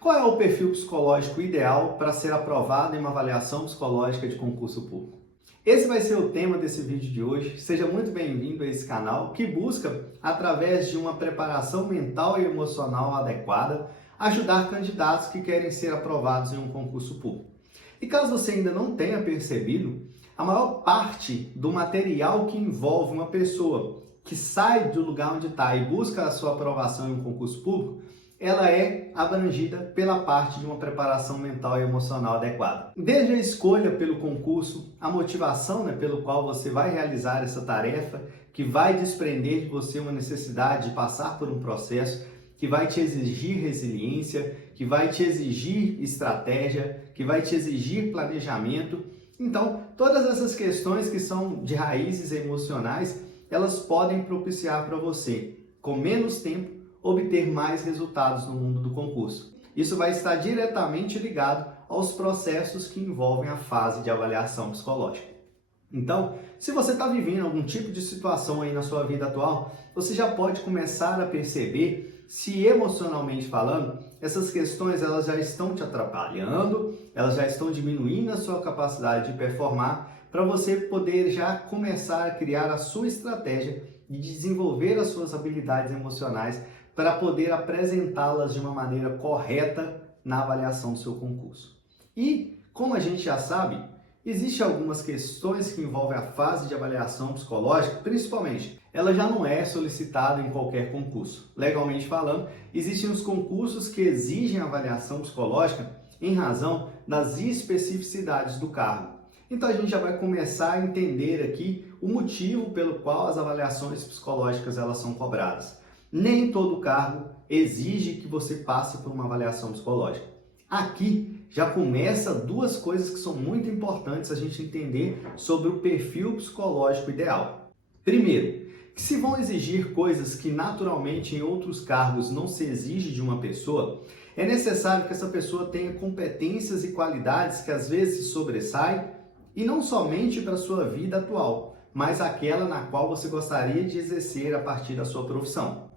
Qual é o perfil psicológico ideal para ser aprovado em uma avaliação psicológica de concurso público? Esse vai ser o tema desse vídeo de hoje. Seja muito bem-vindo a esse canal que busca, através de uma preparação mental e emocional adequada, ajudar candidatos que querem ser aprovados em um concurso público. E caso você ainda não tenha percebido, a maior parte do material que envolve uma pessoa que sai do lugar onde está e busca a sua aprovação em um concurso público, ela é abrangida pela parte de uma preparação mental e emocional adequada. Desde a escolha pelo concurso, a motivação, pelo qual você vai realizar essa tarefa, que vai desprender de você uma necessidade de passar por um processo, que vai te exigir resiliência, que vai te exigir estratégia, que vai te exigir planejamento. Então, todas essas questões que são de raízes emocionais, elas podem propiciar para você, com menos tempo, obter mais resultados no mundo do concurso. Isso vai estar diretamente ligado aos processos que envolvem a fase de avaliação psicológica. Então, se você está vivendo algum tipo de situação aí na sua vida atual, você já pode começar a perceber se emocionalmente falando, essas questões elas já estão te atrapalhando, elas já estão diminuindo a sua capacidade de performar, para você poder já começar a criar a sua estratégia de desenvolver as suas habilidades emocionais para poder apresentá-las de uma maneira correta na avaliação do seu concurso. E, como a gente já sabe, existem algumas questões que envolvem a fase de avaliação psicológica, principalmente, ela já não é solicitada em qualquer concurso. Legalmente falando, existem os concursos que exigem avaliação psicológica em razão das especificidades do cargo. Então a gente já vai começar a entender aqui o motivo pelo qual as avaliações psicológicas elas são cobradas. Nem todo cargo exige que você passe por uma avaliação psicológica. Aqui já começa duas coisas que são muito importantes a gente entender sobre o perfil psicológico ideal. Primeiro, que se vão exigir coisas que naturalmente em outros cargos não se exige de uma pessoa, é necessário que essa pessoa tenha competências e qualidades que às vezes se sobressaem, e não somente para a sua vida atual, mas aquela na qual você gostaria de exercer a partir da sua profissão.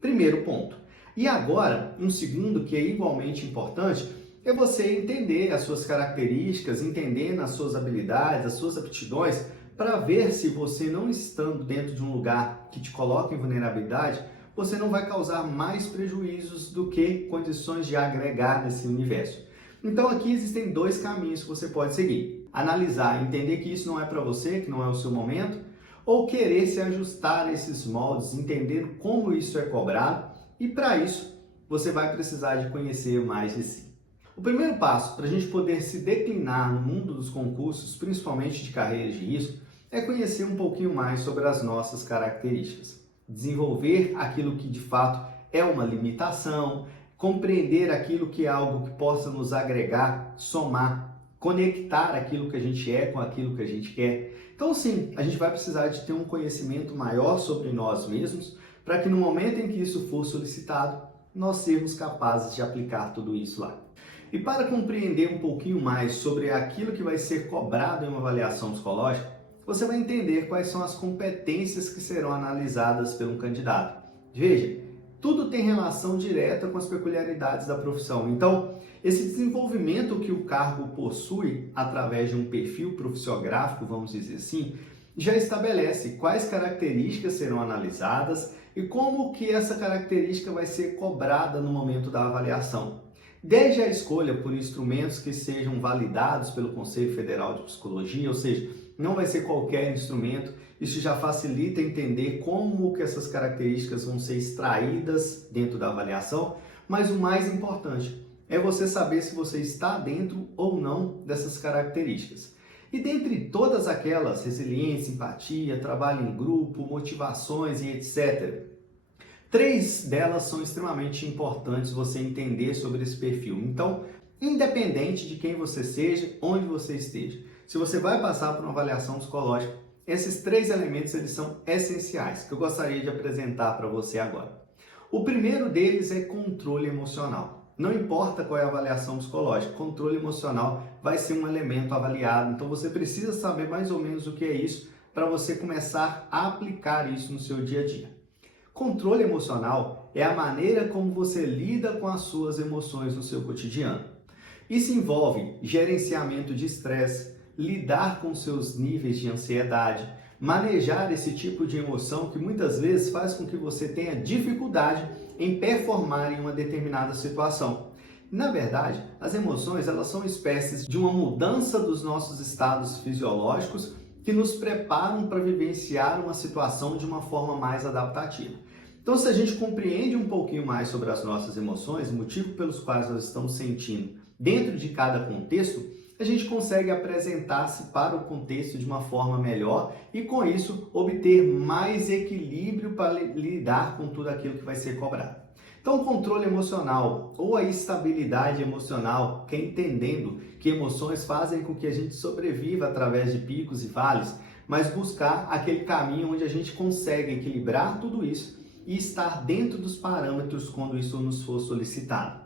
Primeiro ponto. E agora, um segundo que é igualmente importante, é você entender as suas características, entender as suas habilidades, as suas aptidões, para ver se você não estando dentro de um lugar que te coloca em vulnerabilidade, você não vai causar mais prejuízos do que condições de agregar nesse universo. Então aqui existem dois caminhos que você pode seguir. Analisar, entender que isso não é para você, que não é o seu momento, ou querer se ajustar a esses moldes, entender como isso é cobrado, e para isso você vai precisar de conhecer mais de si. O primeiro passo para a gente poder se declinar no mundo dos concursos, principalmente de carreiras de risco, é conhecer um pouquinho mais sobre as nossas características. Desenvolver aquilo que de fato é uma limitação, compreender aquilo que é algo que possa nos agregar, somar, conectar aquilo que a gente é com aquilo que a gente quer. Então sim, a gente vai precisar de ter um conhecimento maior sobre nós mesmos, para que no momento em que isso for solicitado, nós sermos capazes de aplicar tudo isso lá. E para compreender um pouquinho mais sobre aquilo que vai ser cobrado em uma avaliação psicológica, você vai entender quais são as competências que serão analisadas pelo candidato. Veja, tudo tem relação direta com as peculiaridades da profissão. Então, esse desenvolvimento que o cargo possui através de um perfil profissiográfico, vamos dizer assim, já estabelece quais características serão analisadas e como que essa característica vai ser cobrada no momento da avaliação. Desde a escolha por instrumentos que sejam validados pelo Conselho Federal de Psicologia, ou seja, não vai ser qualquer instrumento, isso já facilita entender como que essas características vão ser extraídas dentro da avaliação, mas o mais importante é você saber se você está dentro ou não dessas características. E dentre todas aquelas, resiliência, empatia, trabalho em grupo, motivações e etc., 3 delas são extremamente importantes você entender sobre esse perfil. Então, independente de quem você seja, onde você esteja, se você vai passar por uma avaliação psicológica, esses 3 elementos eles são essenciais, que eu gostaria de apresentar para você agora. O primeiro deles é controle emocional. Não importa qual é a avaliação psicológica, controle emocional vai ser um elemento avaliado. Então você precisa saber mais ou menos o que é isso para você começar a aplicar isso no seu dia a dia. Controle emocional é a maneira como você lida com as suas emoções no seu cotidiano. Isso envolve gerenciamento de estresse, lidar com seus níveis de ansiedade, manejar esse tipo de emoção que muitas vezes faz com que você tenha dificuldade em performar em uma determinada situação. Na verdade, as emoções elas são espécies de uma mudança dos nossos estados fisiológicos que nos preparam para vivenciar uma situação de uma forma mais adaptativa. Então, se a gente compreende um pouquinho mais sobre as nossas emoções, o motivo pelos quais nós estamos sentindo dentro de cada contexto, a gente consegue apresentar-se para o contexto de uma forma melhor e, com isso, obter mais equilíbrio para lidar com tudo aquilo que vai ser cobrado. Então, o controle emocional ou a estabilidade emocional, que é entendendo que emoções fazem com que a gente sobreviva através de picos e vales, mas buscar aquele caminho onde a gente consegue equilibrar tudo isso e estar dentro dos parâmetros quando isso nos for solicitado.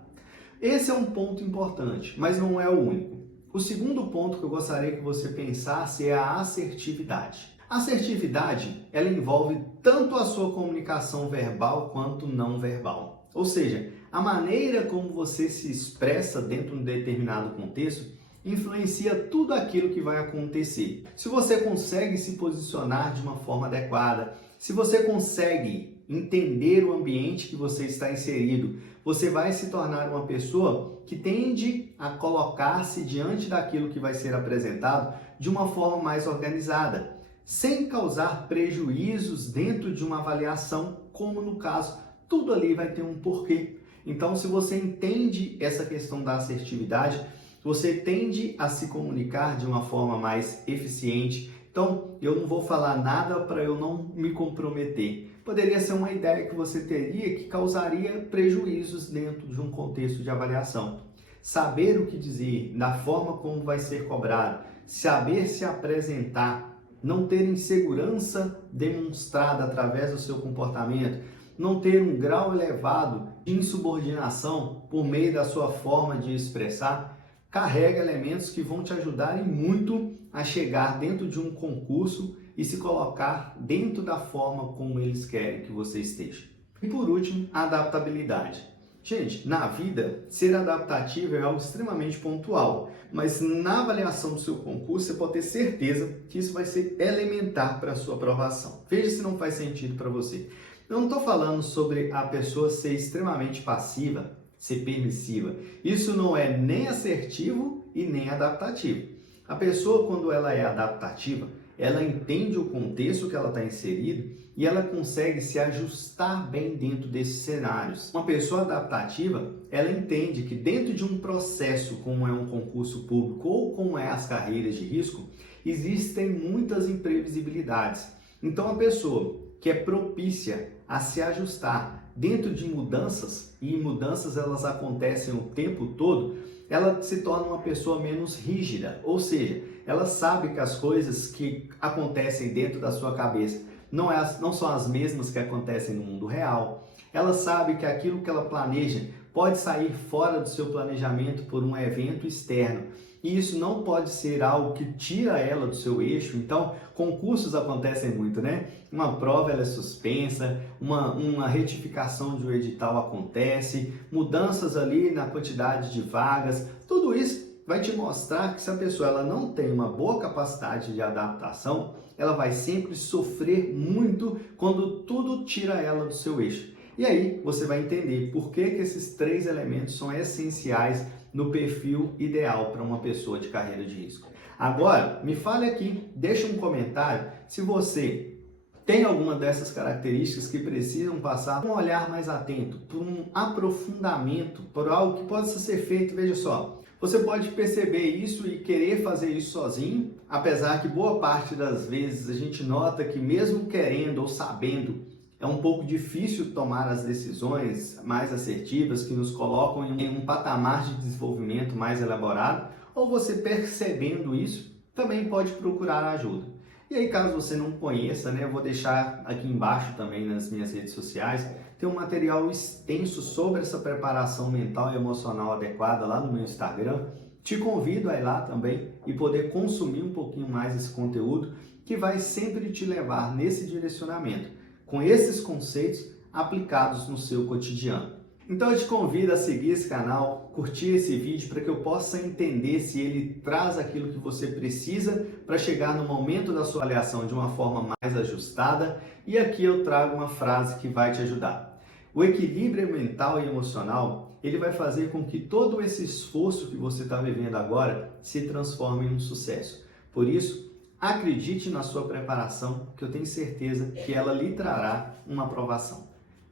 Esse é um ponto importante, mas não é o único. O segundo ponto que eu gostaria que você pensasse é a assertividade. A assertividade, ela envolve tanto a sua comunicação verbal quanto não verbal. Ou seja, a maneira como você se expressa dentro de um determinado contexto influencia tudo aquilo que vai acontecer. Se você consegue se posicionar de uma forma adequada, se você consegue entender o ambiente que você está inserido, você vai se tornar uma pessoa que tende a colocar-se diante daquilo que vai ser apresentado de uma forma mais organizada, sem causar prejuízos dentro de uma avaliação, como no caso, tudo ali vai ter um porquê. Então, se você entende essa questão da assertividade, você tende a se comunicar de uma forma mais eficiente. Então, eu não vou falar nada para eu não me comprometer. Poderia ser uma ideia que você teria que causaria prejuízos dentro de um contexto de avaliação. Saber o que dizer, da forma como vai ser cobrado, saber se apresentar, não ter insegurança demonstrada através do seu comportamento, não ter um grau elevado de insubordinação por meio da sua forma de expressar, carrega elementos que vão te ajudarem muito a chegar dentro de um concurso e se colocar dentro da forma como eles querem que você esteja. E por último, a adaptabilidade. Gente, na vida, ser adaptativo é algo extremamente pontual, mas na avaliação do seu concurso, você pode ter certeza que isso vai ser elementar para a sua aprovação. Veja se não faz sentido para você. Eu não estou falando sobre a pessoa ser extremamente passiva, ser permissiva. Isso não é nem assertivo e nem adaptativo. A pessoa, quando ela é adaptativa, ela entende o contexto que ela está inserida e ela consegue se ajustar bem dentro desses cenários. Uma pessoa adaptativa, ela entende que dentro de um processo como é um concurso público ou como é as carreiras de risco, existem muitas imprevisibilidades. Então, a pessoa que é propícia a se ajustar dentro de mudanças, e mudanças elas acontecem o tempo todo, ela se torna uma pessoa menos rígida, ou seja, ela sabe que as coisas que acontecem dentro da sua cabeça não são as mesmas que acontecem no mundo real. Ela sabe que aquilo que ela planeja pode sair fora do seu planejamento por um evento externo. E isso não pode ser algo que tira ela do seu eixo. Então, concursos acontecem muito, né? Uma prova ela é suspensa, uma retificação de um edital acontece, mudanças ali na quantidade de vagas, tudo isso vai te mostrar que se a pessoa ela não tem uma boa capacidade de adaptação, ela vai sempre sofrer muito quando tudo tira ela do seu eixo. E aí você vai entender por que esses três elementos são essenciais no perfil ideal para uma pessoa de carreira de risco. Agora, me fale aqui, deixa um comentário se você tem alguma dessas características que precisam passar por um olhar mais atento, por um aprofundamento, por algo que possa ser feito. Veja só, você pode perceber isso e querer fazer isso sozinho, apesar que boa parte das vezes a gente nota que mesmo querendo ou sabendo, é um pouco difícil tomar as decisões mais assertivas que nos colocam em um patamar de desenvolvimento mais elaborado, ou você percebendo isso, também pode procurar ajuda. E aí, caso você não conheça, eu vou deixar aqui embaixo também nas minhas redes sociais, tem um material extenso sobre essa preparação mental e emocional adequada lá no meu Instagram. Te convido a ir lá também e poder consumir um pouquinho mais esse conteúdo que vai sempre te levar nesse direcionamento. Com esses conceitos, aplicados no seu cotidiano. Então eu te convido a seguir esse canal, curtir esse vídeo para que eu possa entender se ele traz aquilo que você precisa para chegar no momento da sua avaliação de uma forma mais ajustada. E aqui eu trago uma frase que vai te ajudar. O equilíbrio mental e emocional, ele vai fazer com que todo esse esforço que você está vivendo agora se transforme em um sucesso. Por isso, acredite na sua preparação, que eu tenho certeza que ela lhe trará uma aprovação.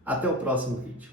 Até o próximo vídeo.